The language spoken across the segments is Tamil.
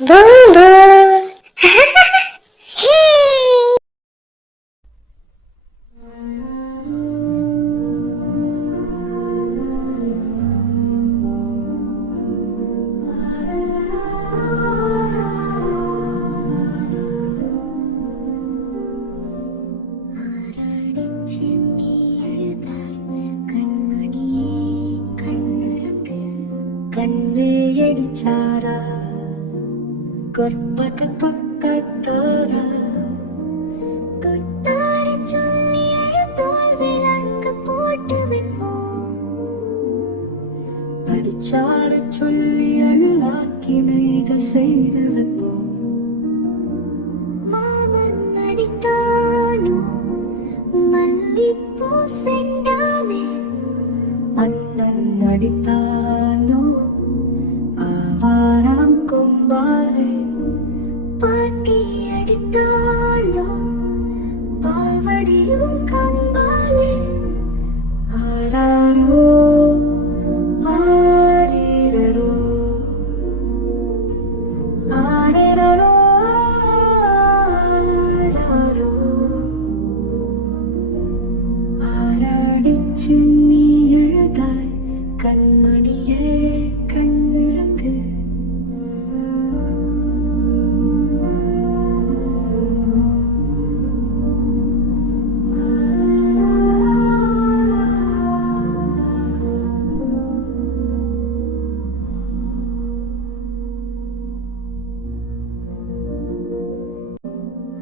Boom boom. கண்ணேயடிச்சாரா கொற்பக கொக்கத்தோரா கொட்டார சொல்லி தோல் விளக்கு போட்டு வைப்போம் அடிச்சார சொல்லி அழுவாக்கி மேகள் செய்து வைப்போம் மாமன் அடித்தானோ மல்லிப்பூ செண்டாமே அண்ணன் அடித்தானோ ஆவாராம் கொம்பாலே பாட்டி அடித்தாளோ பால்வடியும் கம்பாலே ஆராரோ ஆரீரரோ ஆரரோ ஆராரோ ஆராடிச்சு நீ எழுதாய் கண்மணியே கண்ணிறங்கு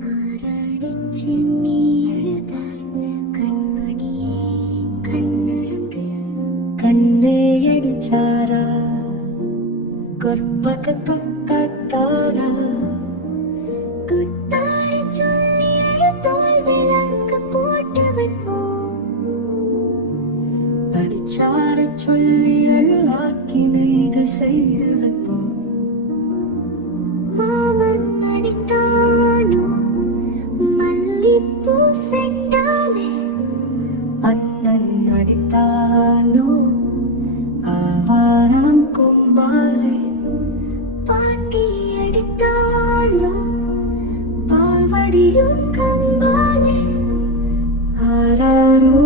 ஆராடிச்சு நீ எழுதாய் கண்மணியே கண்ணிறங்கு கண்ணேயடிச்சாரா கொற்பக கொக்கத்தோரா கொட்டார சொல்லி தோல் விளக்கு போட்டு வைப்போம் அடிச்சார சொல்லி அழுவாக்கி மேகள் செய்து வைப்போம் மாமன் அடித்தானோ மல்லிப்பூ செண்டாலே அண்ணன் அடித்தானோ ஆவாராம் கொம்பாலே பாட்டி அடித்தாளோ பால்வடியும் கம்பாலே ஆராரோ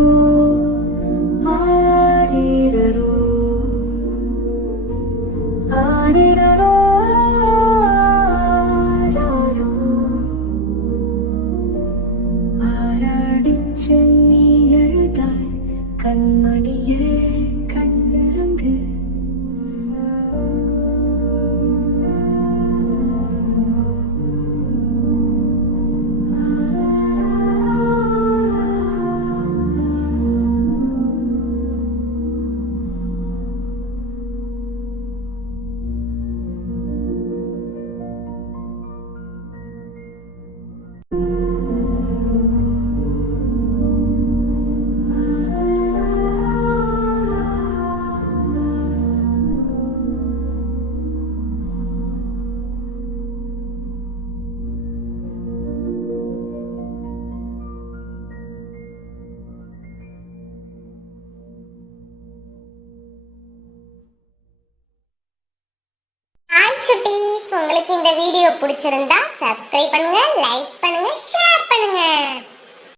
ஆரீரரோ ஆரீரரோ ஆராரோ ஆராடிச்சு நீ எழுதாய் கண்மணியே கண்ணிறங்கு ஹாய் சுட்டீஸ், உங்களுக்கு இந்த வீடியோ பிடிச்சிருந்தா சப்ஸ்கிரைப் பண்ணுங்க, லைக் பண்ணுங்க, ஷேர் பண்ணுங்க.